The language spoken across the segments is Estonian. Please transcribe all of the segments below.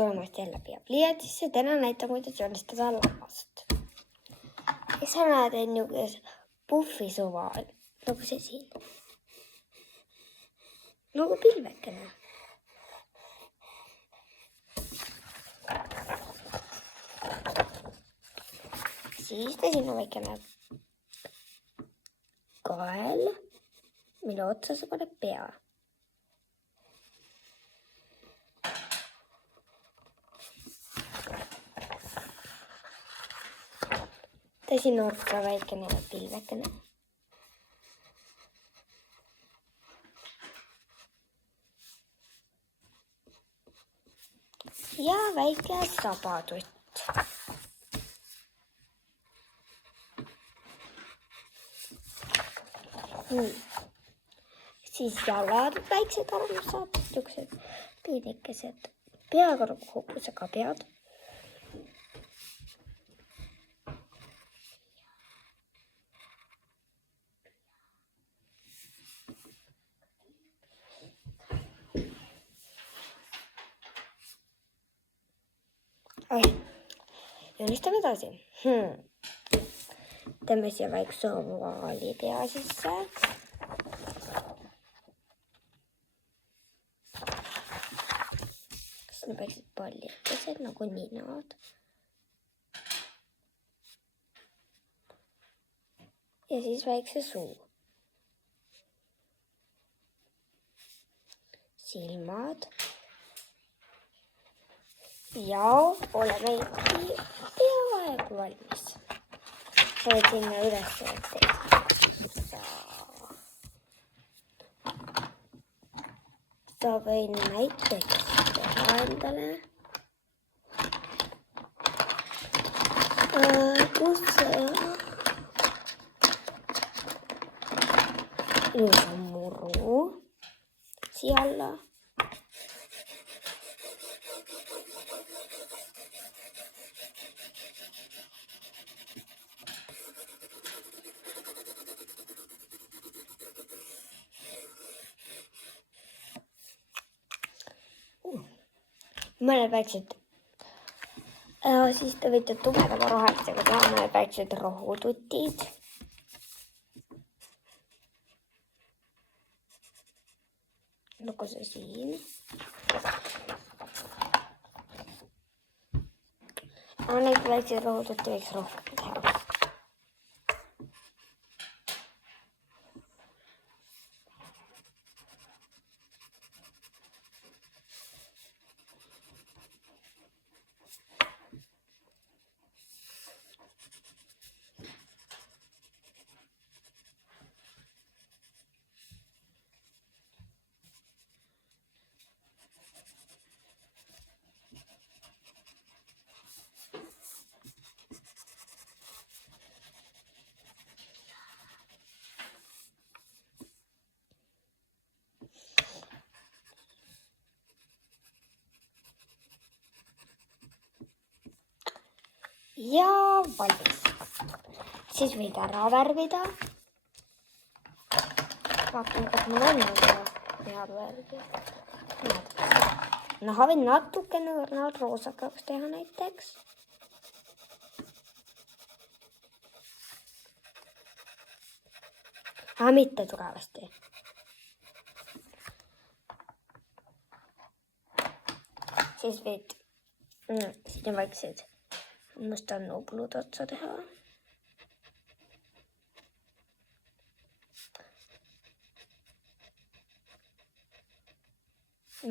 tulemast jälle pliiatsisse. Täna näitan, kuidas joonistada lammast. Ja sa näed niisuguse puhvisuva, nagu see siin. Nagu pilvekene. Siis siin on väikene kael, mille otsa sa paned pea. Siin otsa väikene pilvekene. Ja väike sabatutt. Nii. Siis jalad väiksed armsad, niisugused piinikesed, peaaegu nagu hobusega pead. Joonistame edasi. Teeme siia väikse ovaali pea sisse. Siin on väiksed pallikesed nagu ninad. Ja siis väikse suu. Silmad. Ja oleme peaaegu valmis. Sa võid sinna üles teha. Sa võid näiteks teha endale. Kus see nüüd on muru siia alla. Mõned väiksed, siis te võite tumedama rohelisega teha mõned väiksed rohututid. Nagu see siin. Aga neid väikseid rohututti võiks rohkem teha. Ja valmis. Siis võid ära värvida. Vaatame, kas mul on head värvi. Naha võin natukene õrnalt roosakaks teha näiteks. Aga mitte tugevasti. Siis võid siin väiksed mustad nublud otsa teha.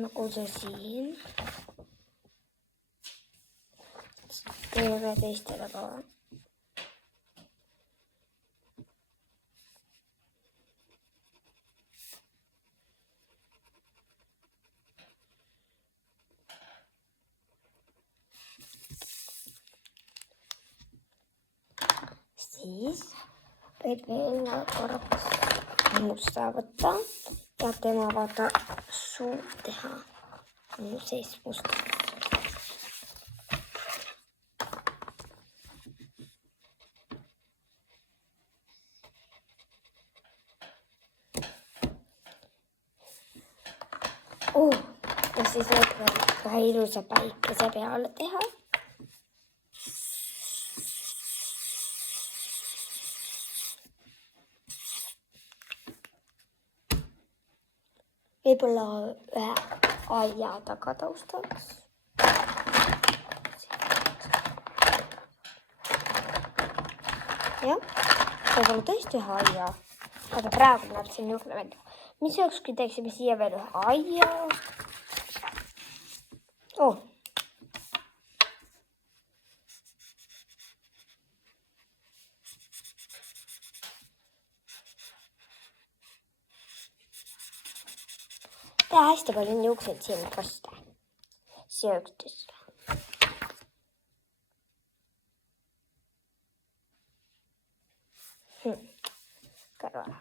Nagu see siin. Teeme teistele ka. Siis võid veel korraks musta võtta ja tema vaata suud teha. Sees mustaks. Ja siis võib ühe ilusa päikese peale teha. Võib-olla ühe aia taga taustaks. Jah, võib-olla tõesti ühe aia. Aga praegu näeb see niisugune välja. Mis oleks, kui teeksime siia veel ühe aia? Oh. Teha hästi palju niisuguseid siin poste. Siukstusele. Kõrvale.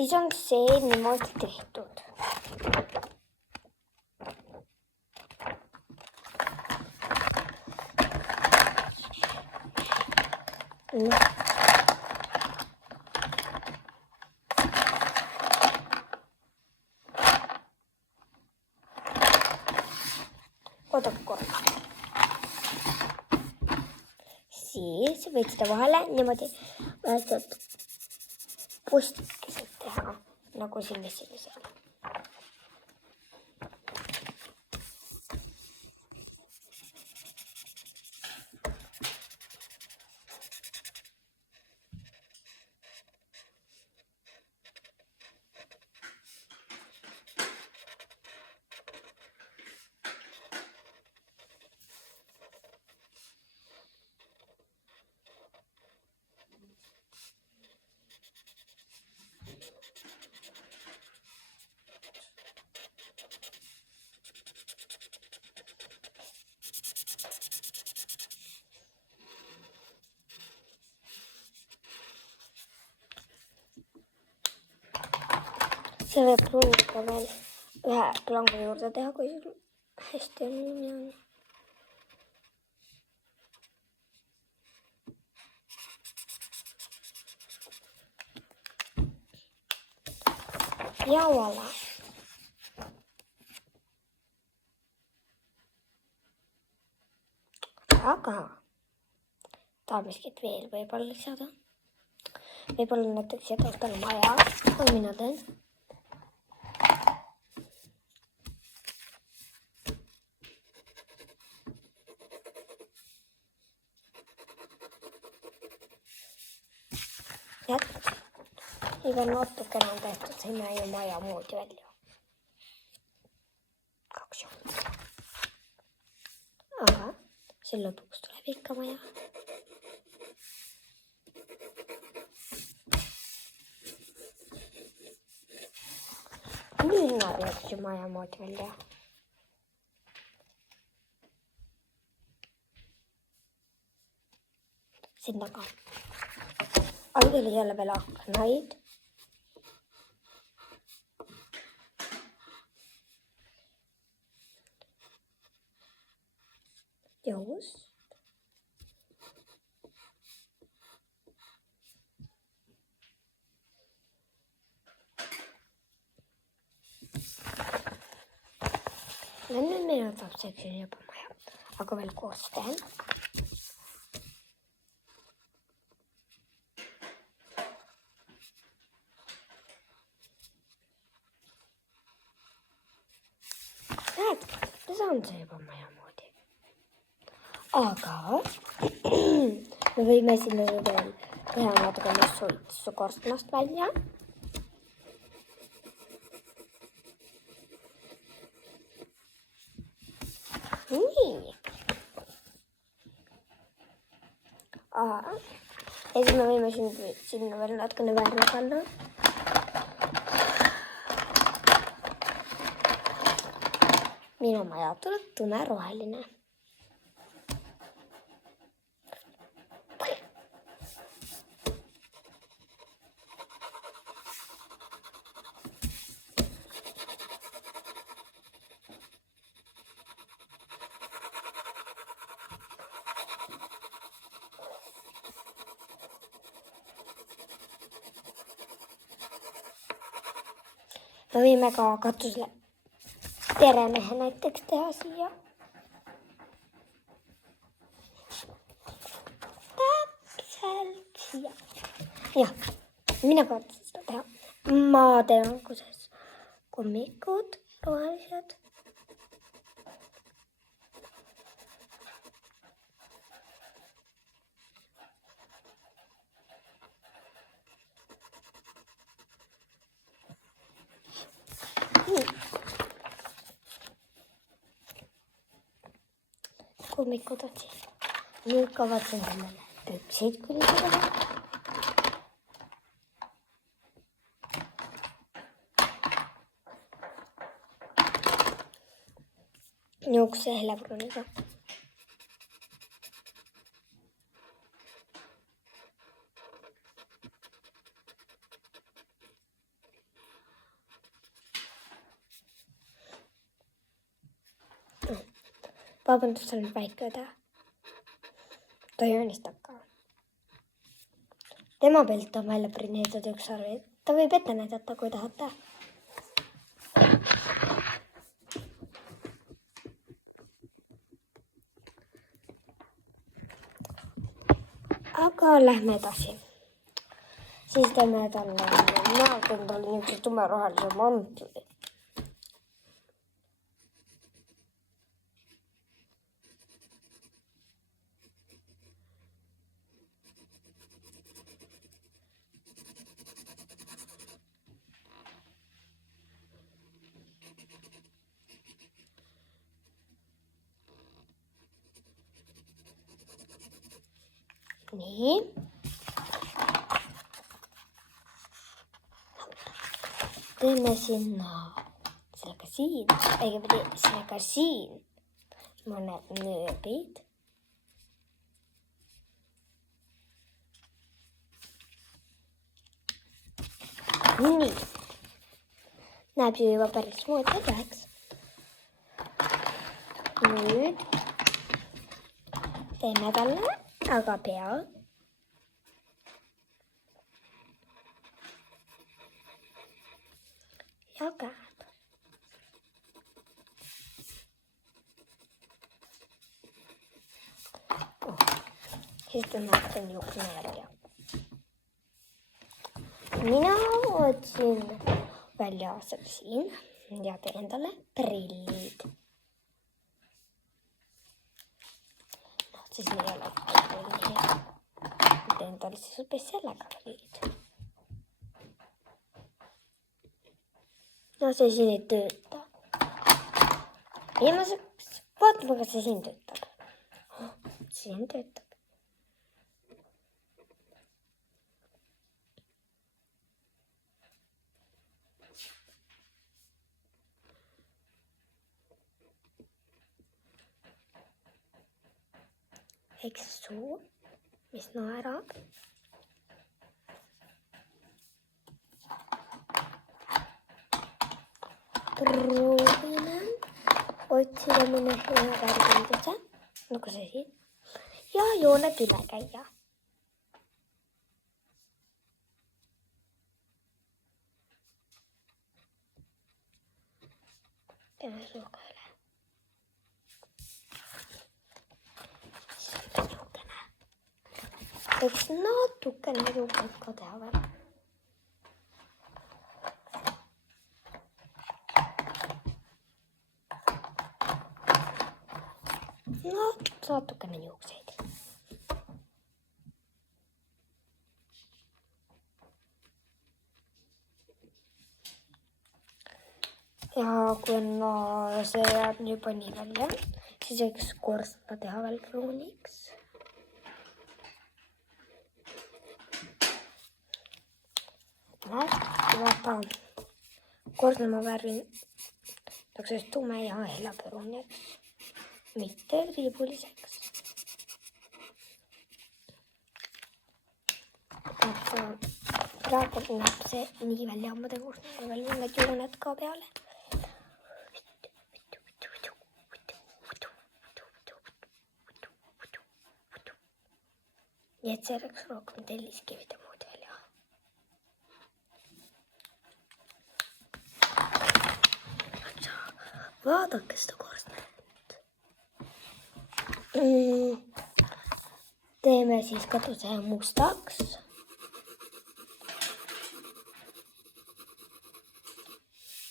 Siis on see niimoodi tehtud. Oodake korra. Siis võid seda vahele niimoodi vähesed postikesed teha, nagu sellisel. See võib pruunika veel ühe plangu juurde teha, kui sul hästi on nii. Ja voilà. Aga tahab miskit veel võib-olla lisada. Võib-olla näiteks jätaks peale maja, nagu mina teen. Iga natukene on tehtud, see ei näe ju maja moodi välja. 2 joont. Aga see lõpuks tuleb ikka maja. Nüüd näeb ju maja moodi välja. Siin taga. Algul ei ole veel aknaid. Just. Nüüd meil on täpselt juba maja, aga veel korsten. Näed, see on see juba maja moodi. Aga me võime sinna veel teha natukene suitsu korstnast välja. Nii. Ja siis me võime sinna veel natukene värvi panna. Minu maja tuleb tumeroheline. Me võime ka katusele teremehe näiteks teha siia. Täpselt siia. Jah, mina katsun seda teha. Ma teen alguses kommikud rohelised. Kommikud on siis. Nüüd kavatsen sellele püksid külge teha. Niisuguse hellepruuniga. Vabandust, on väike õde. Ta joonistab ka. Tema pilt on välja prinnitud üks arvi. Ta võib ette näidata, kui tahate. Aga lähme edasi. Siis teeme talle, ma teen talle niisuguse tumerohelise mantli. Nii. Teeme sinna sellega siin mõned nööbid. Nii. Näeb ju juba päris moodi läheks. Nüüd teeme talle aga pea. Ja käed. Siis ta näeb niisugune välja. Mina otsin välja selle siin ja teen talle prillid. Siis nii ei ole prillid. Teen talle siis hoopis sellega prillid. No see siin ei tööta. Viimaseks vaatame, kas see siin töötab. Siin töötab. Väikse suu, mis naerab. Proovime otsida mõne hea värvinduse, nagu see siin. Ja jooned üle käia. Teeme suuga üle. Võiks natukene juuket ka teha veel. natukene juukseid. Ja kui on see jääb juba nii välja, siis võiks korstna teha veel pruuniks. Vaata, korstna ma värvin selleks tume ja helapruuniks, mitte triibuliseks. Praegu näeb see nii välja, ma teen korstnaga veel mingid jooned ka peale. Nii et see oleks rohkem telliskivide muud välja. Vaadake seda korstnat. Teeme siis katuse mustaks.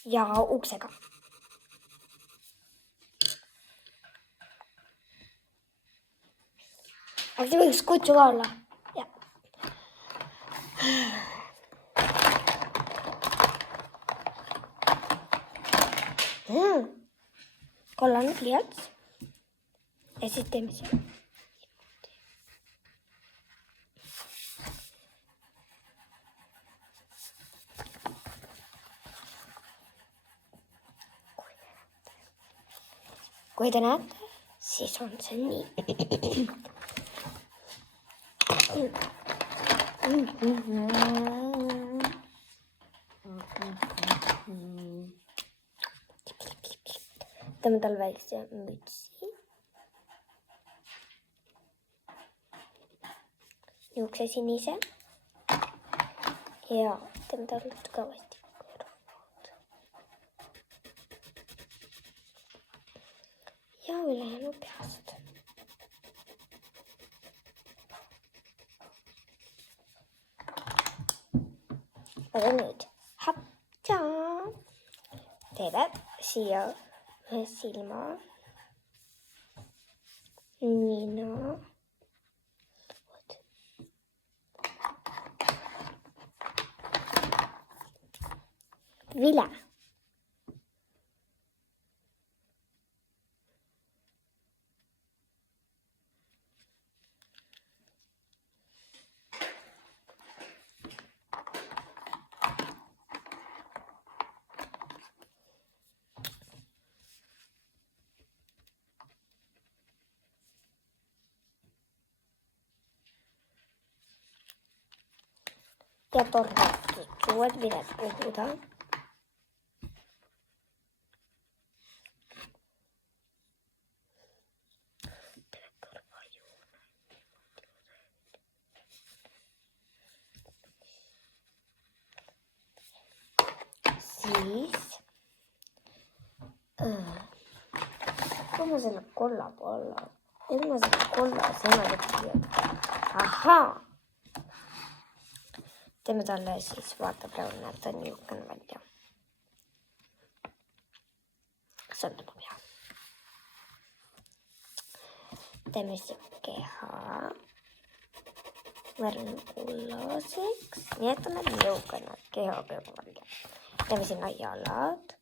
Ja uksega. Aga see võiks kutsu ka olla. Ja. Kollane pliiats. Ja siis teeme siia. Kui te näete, siis on see nii. Teeme tal väikse mütsi. Niisuguse sinise. Ja teeme tal kõvasti kõrvad. Ja ülejäänu peast. Aga nüüd teeme siia ühe silma, nina, vile. Ja tornatud suud vilet puhuda. Siis kui ma selle kolla poole, ilma selle kolla sõna ahaa. Teeme talle siis vaata praegu näeb ta niisugune välja. See on nagu hea. Teeme siia keha. Värvime kullaseks. Nii et on niisugune keha peab välja. Teeme sinna jalad.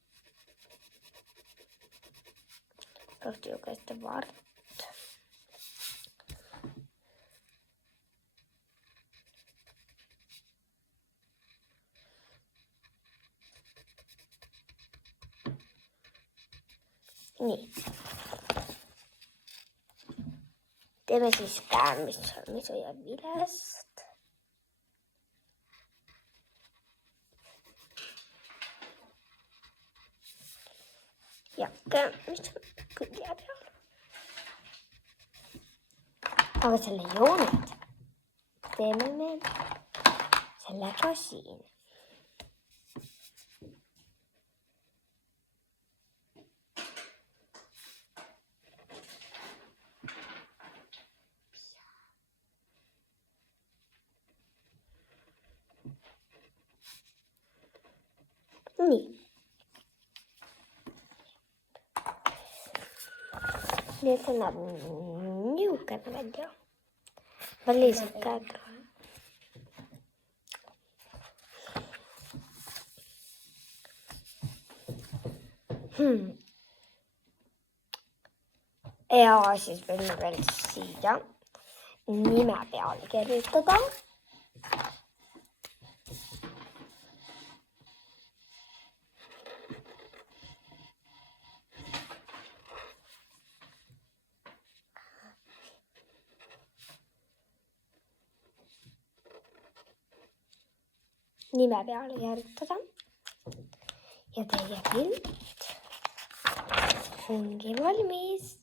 Kohti niisugust vart. Nii. Teeme siis käe, mis hoiab vilest. Ja käe, mis on külje peal. Aga selle jooned teeme me sellega siin. Nii. Nüüd see näeb natukene välja. Ma lihtsalt käega. Ja siis võime veel siia nime peale kirjutada. Nime peale kirjutada. Ja teie pilt ongi valmis.